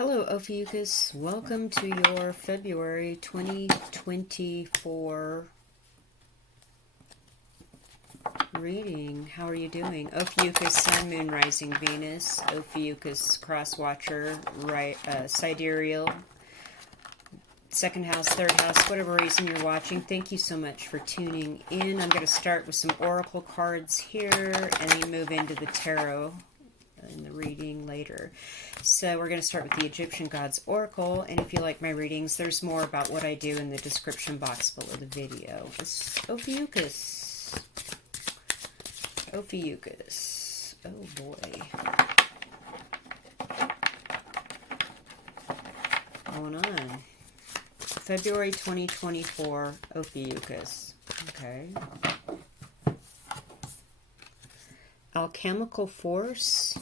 Hello, Ophiuchus. Welcome to your February 2024 reading. How are you doing? Ophiuchus, Sun, Moon, Rising, Venus. Ophiuchus, Cross Watcher, right, Sidereal, second house, third house, whatever reason you're watching. Thank you so much for tuning in. I'm going to start with some oracle cards here and then move into the tarot in the reading later. So we're going to start with the Egyptian Gods Oracle, and if you like my readings, there's more about what I do in the description box below the video. This is Ophiuchus. Ophiuchus. Oh boy. Going on. February 2024, Ophiuchus. Okay. Alchemical force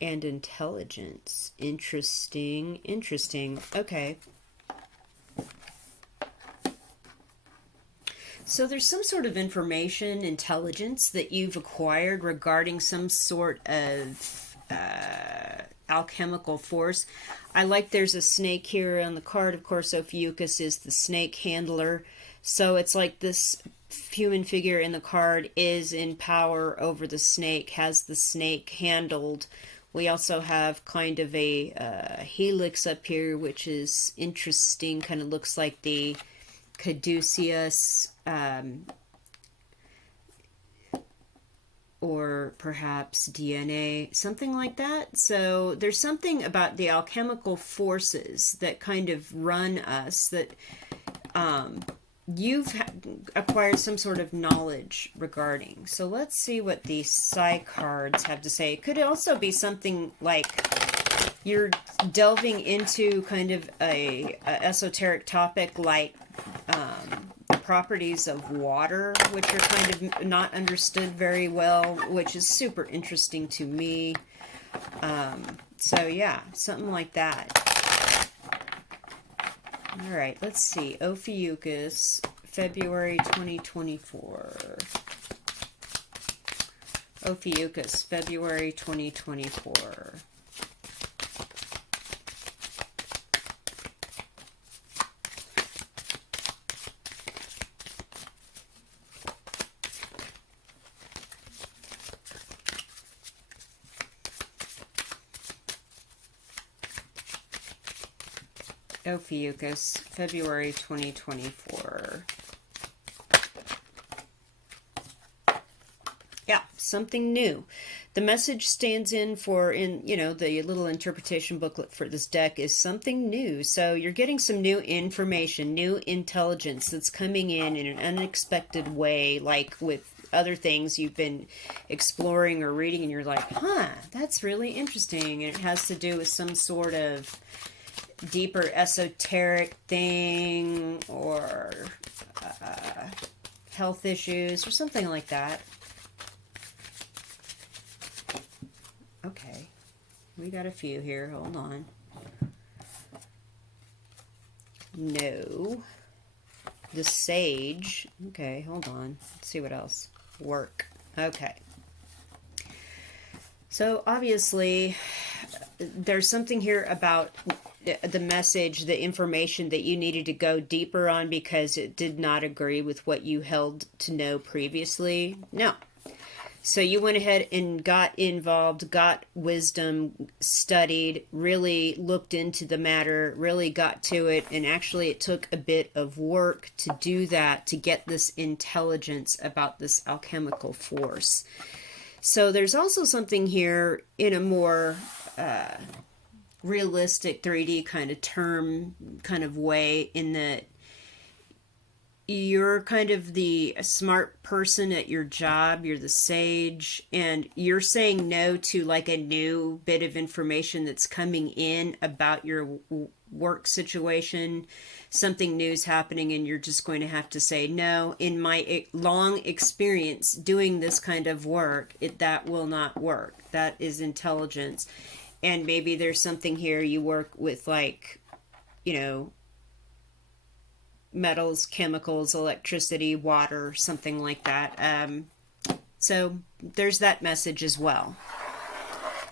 and intelligence. Interesting. Okay. So there's some sort of information, intelligence that you've acquired regarding some sort of alchemical force. I like there's a snake here on the card. Of course, Ophiuchus is the snake handler. So it's like this human figure in the card is in power over the snake, has the snake handled. We also have kind of a helix up here, which is interesting. Kind of looks like the caduceus, or perhaps DNA, something like that. So there's something about the alchemical forces that kind of run us that you've acquired some sort of knowledge regarding. So let's see what these Psi cards have to say. It could also be something like you're delving into kind of a esoteric topic like properties of water, which are kind of not understood very well, which is super interesting to me. So yeah, something like that. All right, let's see. Ophiuchus, February 2024. Ophiuchus, February 2024. Ophiuchus, February 2024. Yeah, something new. The message stands in for, the little interpretation booklet for this deck is something new. So you're getting some new information, new intelligence that's coming in an unexpected way, like with other things you've been exploring or reading, and you're like, that's really interesting. And it has to do with some sort of deeper esoteric thing or health issues or something like that. Okay, we got a few here. Hold on. No. The sage. Okay, hold on. Let's see what else. Work. Okay. So obviously there's something here about the message, the information that you needed to go deeper on because it did not agree with what you held to know previously. No. So you went ahead and got involved, got wisdom, studied, really looked into the matter, really got to it, and actually it took a bit of work to do that, to get this intelligence about this alchemical force. So there's also something here in a more realistic 3D kind of term kind of way, in that you're kind of the smart person at your job, you're the sage, and you're saying no to like a new bit of information that's coming in about your work situation. Something new's happening and you're just going to have to say, no, in my long experience doing this kind of work, that will not work. That is intelligence. And maybe there's something here you work with, like, metals, chemicals, electricity, water, something like that. So there's that message as well.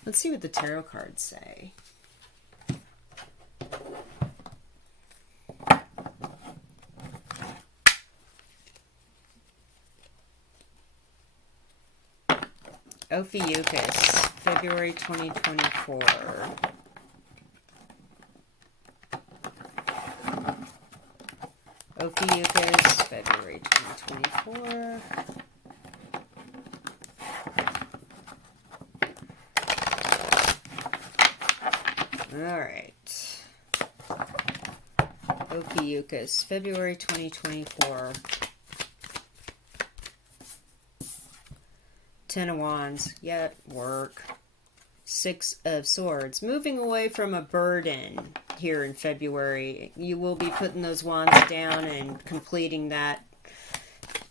Let's see what the tarot cards say. Ophiuchus, February 2024. Ophiuchus, February 2024. All right. Ophiuchus, February 2024. Ten of Wands, yet work. Six of Swords, moving away from a burden here in February. You will be putting those wands down and completing that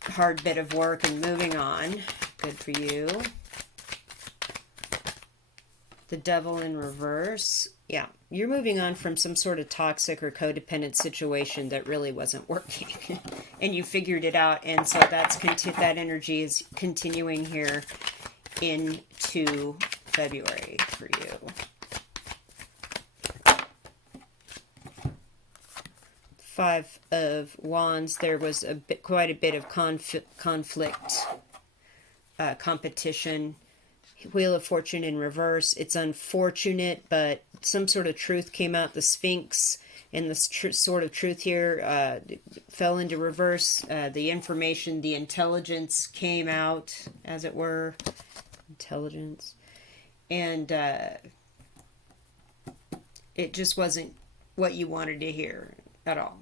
hard bit of work and moving on. Good for you. The Devil in reverse. Yeah, you're moving on from some sort of toxic or codependent situation that really wasn't working. And you figured it out, and so that energy is continuing here into February for you. Five of Wands. There was quite a bit of conflict, competition. Wheel of Fortune in reverse. It's unfortunate, but some sort of truth came out. The Sphinx and the sort of truth here fell into reverse. The information, the intelligence came out, as it were. Intelligence. And it just wasn't what you wanted to hear at all.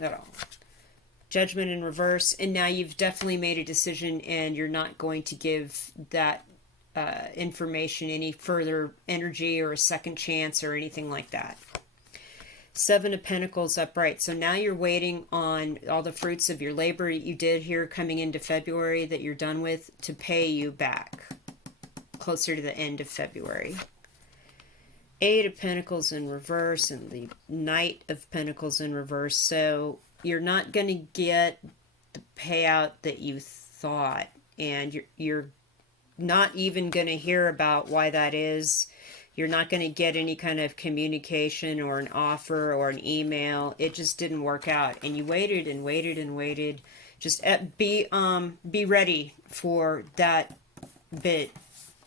At all. Judgment in reverse. And now you've definitely made a decision, and you're not going to give that information any further energy or a second chance or anything like that. Seven of Pentacles upright. So now you're waiting on all the fruits of your labor you did here coming into February that you're done with to pay you back closer to the end of February. Eight of Pentacles in reverse and the Knight of Pentacles in reverse. So you're not going to get the payout that you thought, and you're not even going to hear about why that is. You're not going to get any kind of communication or an offer or an email. It just didn't work out, and you waited and waited and waited. Just be ready for that bit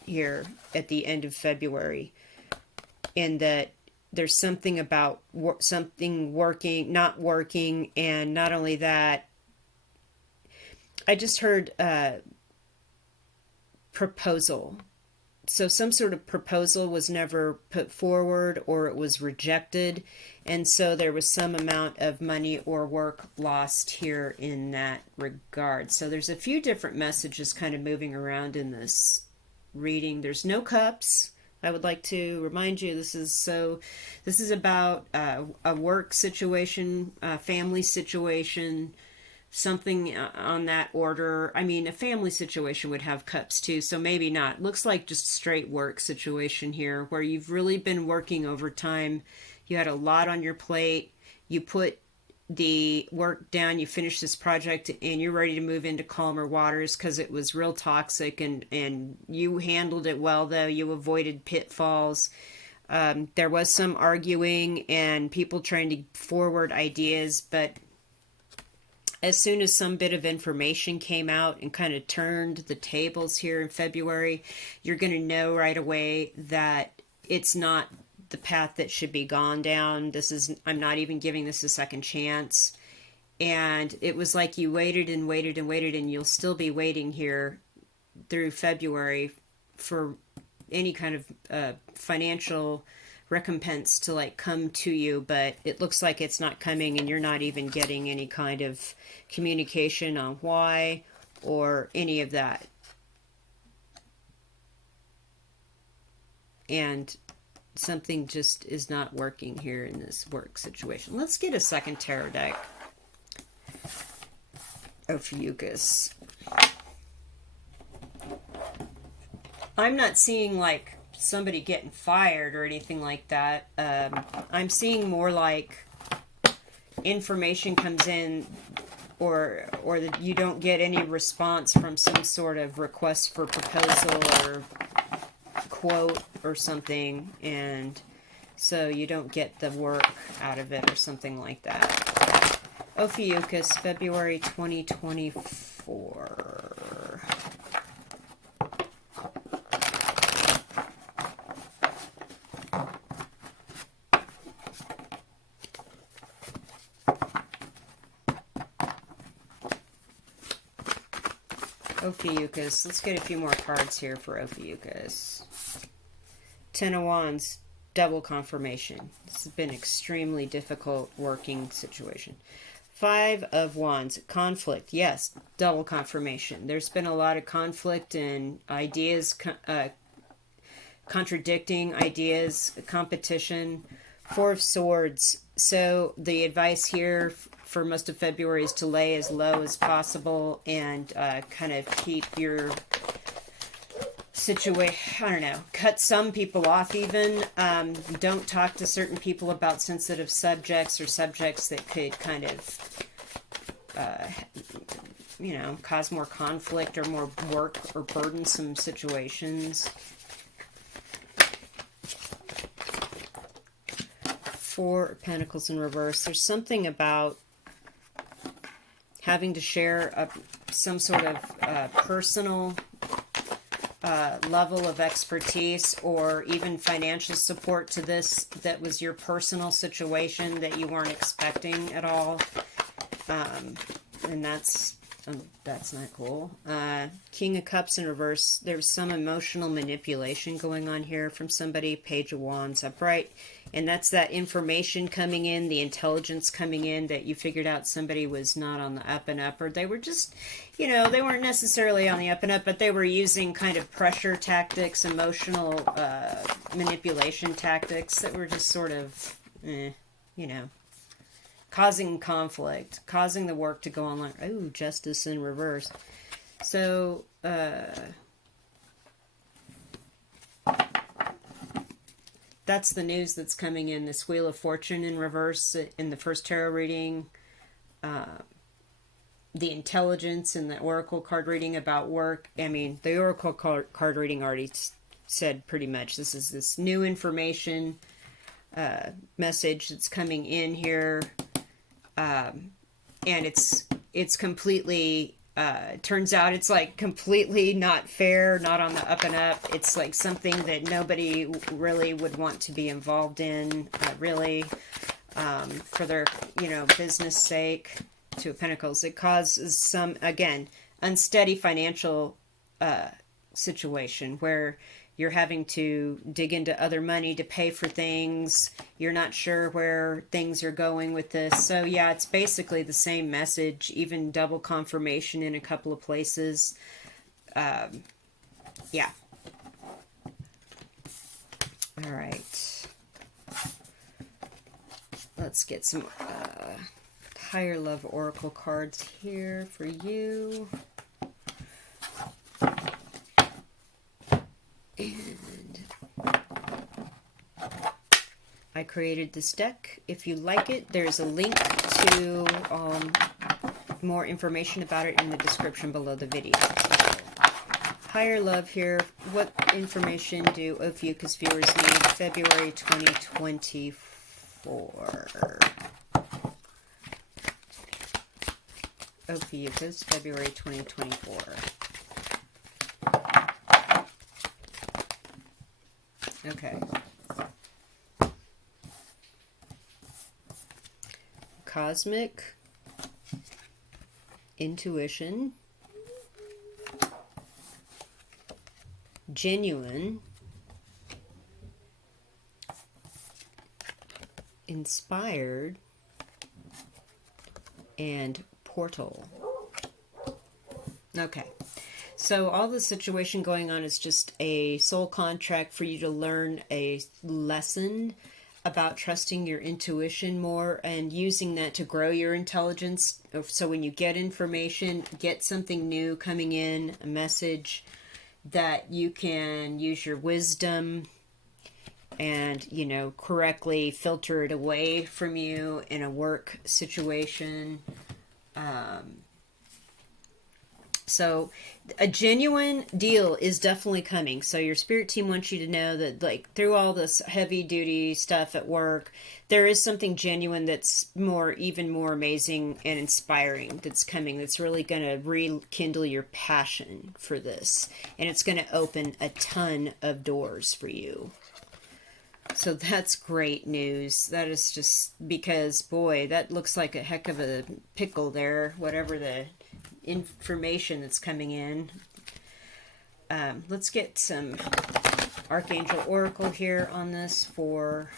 here at the end of February, in that there's something about something working, not working, and not only that, I just heard proposal. So some sort of proposal was never put forward, or it was rejected, and so there was some amount of money or work lost here in that regard. So there's a few different messages kind of moving around in this reading. There's no cups. I would like to remind you, this is about a work situation, a family situation, something on that order. I mean, a family situation would have cups too, so maybe not. Looks like just straight work situation here, where you've really been working overtime. You had a lot on your plate. You put the work down, you finished this project, and you're ready to move into calmer waters because it was real toxic, and you handled it well, though. You avoided pitfalls. There was some arguing and people trying to forward ideas, but as soon as some bit of information came out and kind of turned the tables here in February, you're going to know right away that it's not the path that should be gone down. I'm not even giving this a second chance. And it was like you waited and waited and waited, and you'll still be waiting here through February for any kind of financial recompense to like come to you, but it looks like it's not coming, and you're not even getting any kind of communication on why or any of that. And something just is not working here in this work situation. Let's get a second tarot deck. Ophiuchus. I'm not seeing like somebody getting fired or anything like that. I'm seeing more like information comes in, or that you don't get any response from some sort of request for proposal or quote or something, and so you don't get the work out of it or something like that. Ophiuchus, February 2024. Ophiuchus. Let's get a few more cards here for Ophiuchus. Ten of Wands, double confirmation. This has been an extremely difficult working situation. Five of Wands, conflict. Yes, double confirmation. There's been a lot of conflict and ideas, contradicting ideas, competition. Four of Swords. So the advice here for most of February is to lay as low as possible and kind of keep your situation, I don't know, cut some people off even. Don't talk to certain people about sensitive subjects or subjects that could kind of, you know, cause more conflict or more work or burdensome situations. Four of Pentacles in reverse. There's something about having to share some sort of personal level of expertise or even financial support to this that was your personal situation that you weren't expecting at all. And that's not cool. King of Cups in reverse. There's some emotional manipulation going on here from somebody. Page of Wands upright. And that's that information coming in, the intelligence coming in that you figured out somebody was not on the up and up, or they were just, you know, they weren't necessarily on the up and up, but they were using kind of pressure tactics, emotional manipulation tactics that were just sort of, you know, causing conflict, causing the work to go on like, oh, Justice in reverse. So, that's the news that's coming in. This Wheel of Fortune in reverse in the first tarot reading. The intelligence in the Oracle card reading about work. I mean, the Oracle card reading already said pretty much this is this new information message that's coming in here. And it's completely... turns out it's like completely not fair, not on the up and up. It's like something that nobody really would want to be involved in, really, for their, you know, business sake. Two of Pentacles. It causes some, again, unsteady financial situation where you're having to dig into other money to pay for things. You're not sure where things are going with this. So yeah, it's basically the same message, even double confirmation in a couple of places. Yeah. All right. Let's get some higher love oracle cards here for you. And I created this deck. If you like it, there's a link to more information about it in the description below the video. Higher love here. What information do Ophiuchus viewers need? February 2024. Ophiuchus, February 2024. Okay. Cosmic intuition, genuine, inspired, and portal. Okay. So all the situation going on is just a soul contract for you to learn a lesson about trusting your intuition more and using that to grow your intelligence. So when you get information, get something new coming in, a message, that you can use your wisdom and, you know, correctly filter it away from you in a work situation. So a genuine deal is definitely coming. So your spirit team wants you to know that, like, through all this heavy duty stuff at work, there is something genuine that's even more amazing and inspiring that's coming. That's really going to rekindle your passion for this. And it's going to open a ton of doors for you. So that's great news. That is just because, boy, that looks like a heck of a pickle there. Whatever the information that's coming in. Let's get some Archangel Oracle here on this for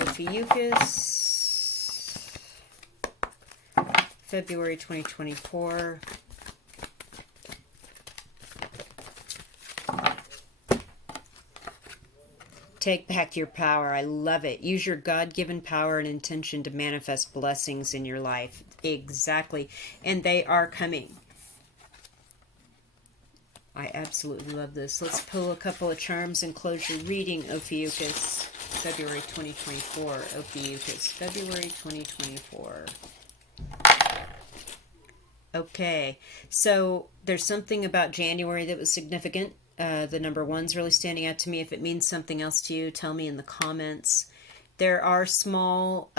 Ophiuchus, February 2024. Take back your power. I love it. Use your God-given power and intention to manifest blessings in your life. Exactly. And they are coming. I absolutely love this. Let's pull a couple of charms and close your reading, Ophiuchus. February 2024. Ophiuchus. February 2024. Okay. So there's something about January that was significant. The number one's really standing out to me. If it means something else to you, tell me in the comments. There are small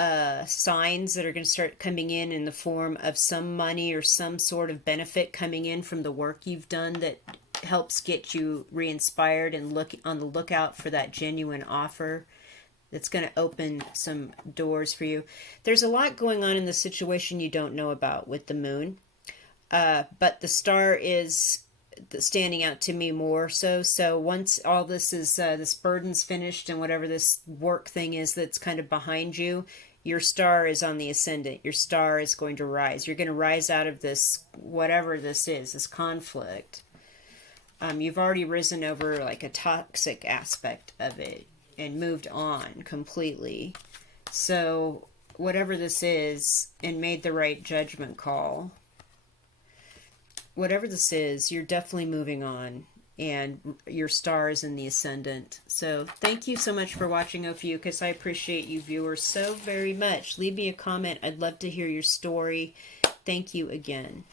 signs that are going to start coming in the form of some money or some sort of benefit coming in from the work you've done that helps get you re-inspired and look on the lookout for that genuine offer that's going to open some doors for you. There's a lot going on in the situation you don't know about with the moon, but the star is standing out to me more so. So once all this is this burden's finished and whatever this work thing is that's kind of behind you, your star is on the ascendant. Your star is going to rise. You're going to rise out of this, whatever this is, this conflict. You've already risen over like a toxic aspect of it and moved on completely. So whatever this is, and made the right judgment call. Whatever this is, you're definitely moving on, and your star is in the ascendant. So thank you so much for watching, Ophiuchus. I appreciate you viewers so very much. Leave me a comment. I'd love to hear your story. Thank you again.